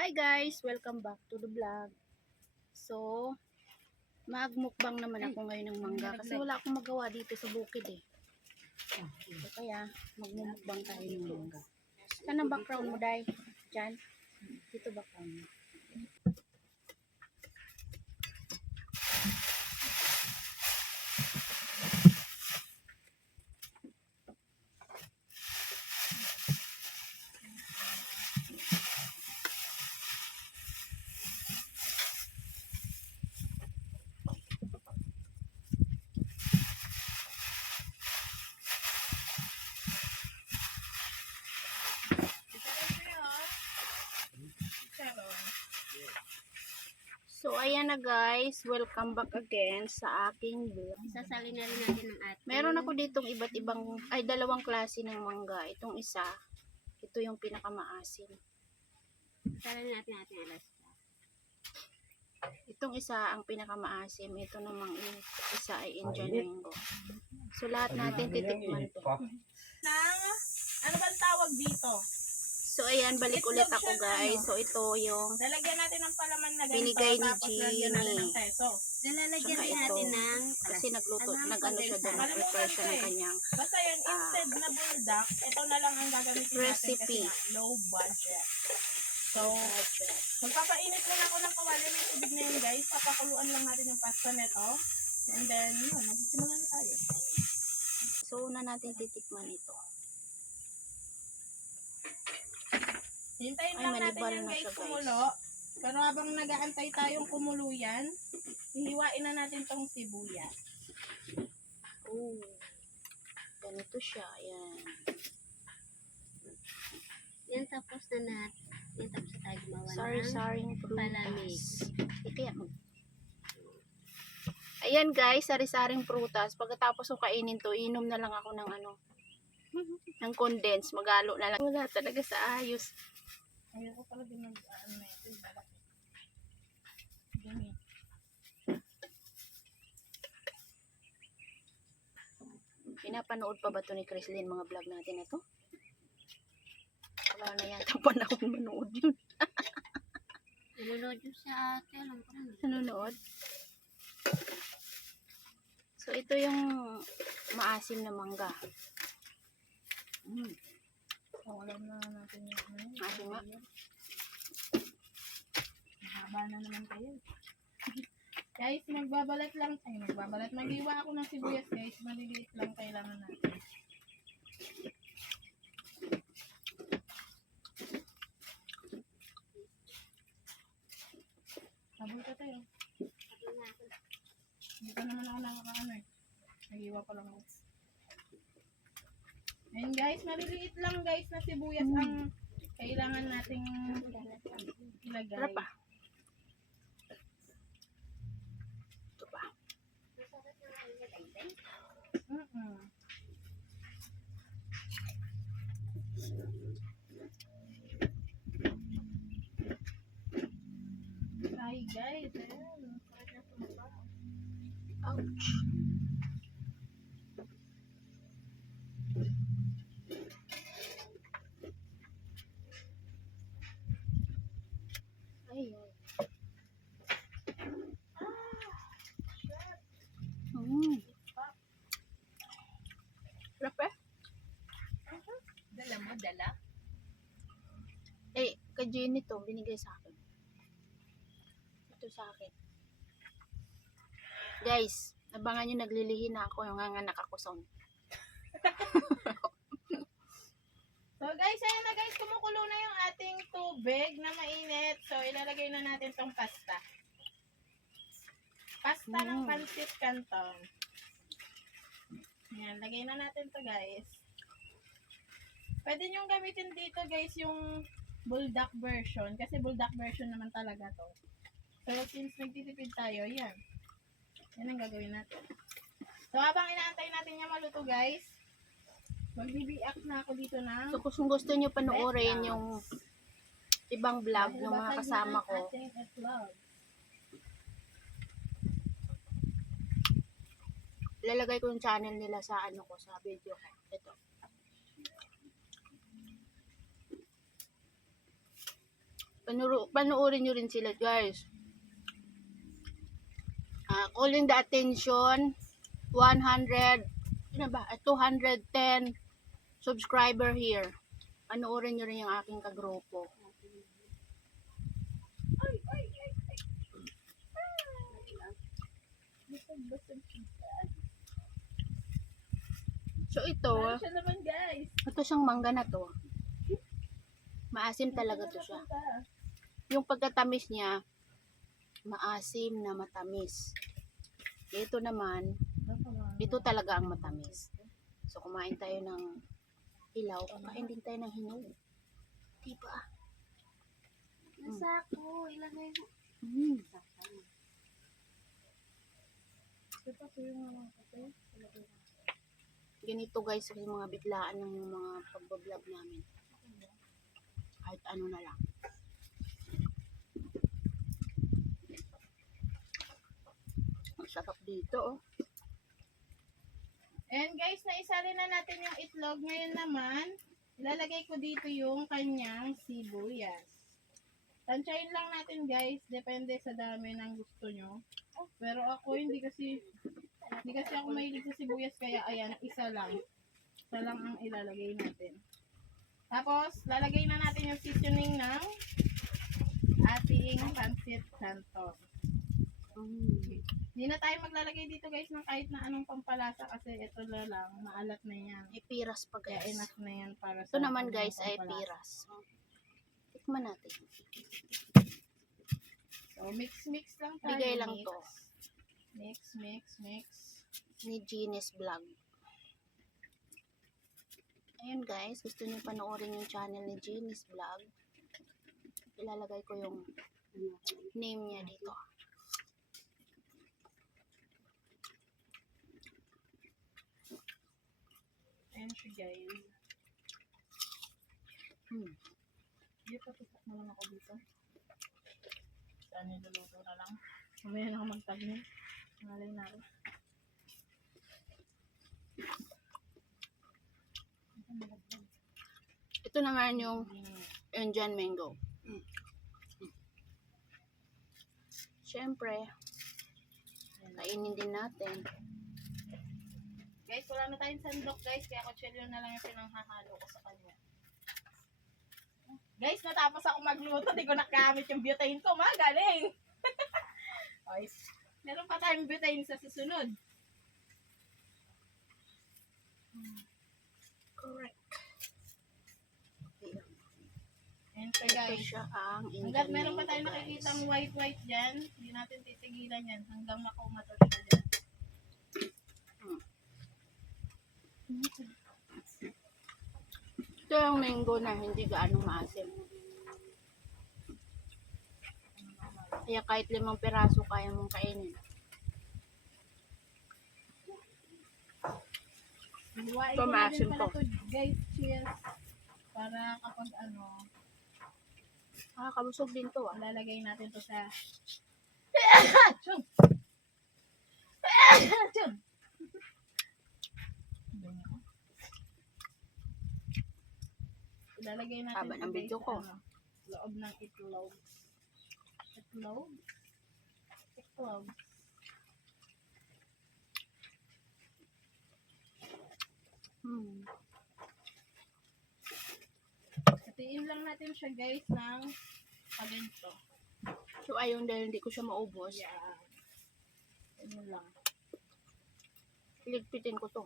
Hi guys! Welcome back to the vlog. So, magmukbang naman ako ngayon ng mangga kasi wala akong magawa dito sa bukid eh. So, kaya magmumukbang tayo ng mangga. Saan ang background mo, Day? Diyan? Dito background mo. So, ayan na guys. Welcome back again sa aking vlog. Sasali na rin natin ng ating. Meron ako ditong iba't ibang, dalawang klase ng mangga. Itong isa, ito yung pinakamaasim. Sasali natin ating alas. Itong isa ang pinakamaasim. Ito namang isa ay Indian mango. So, lahat natin titikman to. Ano bang tawag dito? So, ayan, balik ulit ako guys. So, ito yung Lalagyan natin ng palaman na ganito. binigay ni Tapos lagyan natin ng Jeannie. peso. Lalagyan Saka din ito, natin ng kasi nagluto, nag-ano siya doon, Malimutan nag-prepare siya ko ng eh. kanyang Basta yun, instead na buldak, ito na lang ang gagamitin natin Recipe. kasi nga, low budget. So, magpapainit muna ako ng kawali. May tubig na yun guys. Papakuluan lang natin yung pasta nito. And then, yun, magsisimula na tayo. So, una natin titikman ito. Hintayin Ay, lang natin manibal yan na guys siya, guys. kumulo. Pero habang nag-aantay tayong kumulo yan, hihiwain na natin tong sibuyas. Oh, ganito siya. Ayan. yan tapos na natin. Yan tapos na tayo gumawa Sari-saring palamig. prutas. Kaya Ayan guys, sari-saring prutas. Pagkatapos ko kainin to, inom na lang ako ng ng condense. Magalo na lang. Wala talaga sa ayos. Ayoko talaga nag-ano na ito. Dumi. Pinapanood pa ba to ni Chrislyn mga vlog natin ito? Wala na yata panahon manood yun. Nanonood yung sa ate. Alam ko rin. Nanonood. So, ito yung maasim na mangga. Alam na natin yung ano yun. Maasim nga. Mahaba na naman kayo. Guys, magbabalat lang. Ay, magbabalat. Mag-iwa ako ng sibuyas guys. Maliliit lang kailangan natin. Sabol ka tayo. Hindi pa naman ako nakakaano eh. Nag-iwa pa lang ako. Ayun guys, maliliit lang guys na sibuyas ang kailangan nating ilagay. Sarap pa. Ito pa. Ay guys, ayun. Sarap na sumpa. Ouch. Ay, ay. Sarap eh. Dala mo, dala? Eh, kay Jenny to, binigay sa akin. Ito sa akin. Guys, abangan nyo naglilihi na ako yung nanganak ako son. So guys, ayun na guys, kumukulo na yung ating tubig na mainit. So ilalagay na natin tong pasta. Pasta ng pancit canton. Ayan, lagay na natin to guys. Pwede nyo gamitin dito guys yung buldak version. Kasi buldak version naman talaga to. So since nagtitipid tayo, yan. Yan ang gagawin natin. So habang inaantay natin yung maluto guys, magbibiak na ako dito na. So kung gusto nyo panoorin yung ibang vlog ng mga kasama ko, ilalagay ko yung channel nila sa ano ko, sa video ko. Ito. Panoorin nyo rin sila, guys. Calling the attention, 100, ano ba, 210 subscriber here. Panoorin nyo rin yung aking kagrupo. So ito, Ano siya naman guys? ito siyang mangga na to. Maasim talaga to siya. Yung pagkatamis niya, maasim na matamis. Ito naman, ito talaga ang matamis. So kumain tayo ng ilaw, kumain din tayo ng hinog. Diba? Nasa ako, ilagay mo. Mm. Ganito guys, yung mga biglaan ng mga pagbablog namin. Kahit ano na lang. Ang sarap dito, oh. And guys, naisali na natin yung itlog. Ngayon naman, ilalagay ko dito yung kanyang sibuyas. Tansyahin lang natin guys, depende sa dami ng gusto nyo. Pero ako hindi kasi ako mahilig sa sibuyas, kaya ayan, isa lang. Isa lang ang ilalagay natin. Tapos, lalagay na natin yung seasoning ng ating pancit canton. Hindi na tayo maglalagay dito guys ng kahit na anong pampalasa kasi ito na lang, maalat na yan. Ipiras pa Kaya guys. enough na yan para sa Ito naman kanyang guys ay pampalasa. piras. Tikman natin. So, mix lang tayo. Bigay lang mix. to. Mix. Ni Jeannie's Vlog. Ayun guys, gusto niyo panoorin yung channel ni Jeannie's Vlog. Ilalagay ko yung name niya dito. Ayan siya guys. Hindi pa tutok mo lang ako dito. Saan niluluto na lang. Mamaya na ako magtagni. Malay na rin. Ito naman yung Indian mango. Siyempre, kainin din natin. Guys, wala na tayong sandok guys. Kaya kutsilyo na lang yung pinanghahalo ko sa kanya. Guys, natapos ako magluto. Di ko nakamit yung butane ko. Magaling! Ay, meron pa tayong butane sa susunod. Correct. And so Ito guys, siya ang Indian hanggat meron pa mango, tayong guys. nakikitang white dyan, hindi natin titigilan yan hanggang makumatos siya dyan. Ito yung mango na hindi gaano maasim. Kaya kahit 5 piraso kaya mong kainin. Hiwain Ito, ko na din maasim pala to. to guys, cheers. Para kapag Kabusog din to ah. lalagay natin to sa ilalagay natin Haba to, ng guys, video sa ko. loob ng itlog. Itlog. Hatiin lang natin siya guys ng paganto. So ayun, dahil hindi ko siya maubos, Yeah. Ano lang. iligpitin ko to.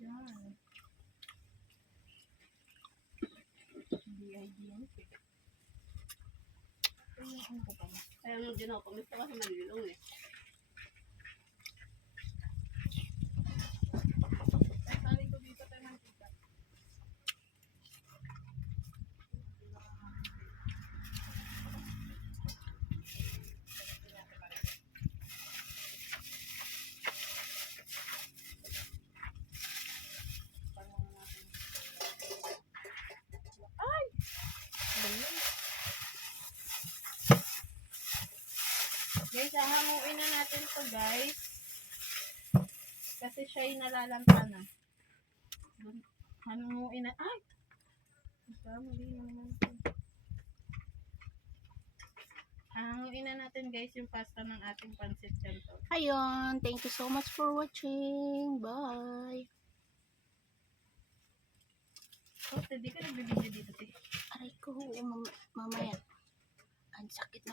Yan. D-I-D-N. Ano ko pa? Kaya mo din ako, gusto kasi malilong eh. Sasalin ko dito tayo ng tikat. Ay! Guys, hahanguin na natin to guys. Kasi siya'y nalalanta na. Hanuin na. Ay! Mali naman ito. Hanuin na natin guys yung pasta ng ating pancit canton. Ayun, thank you so much for watching. Bye. Oh, hindi ka nagbibigay dito, te. Aray ko, mamaya. Ang sakit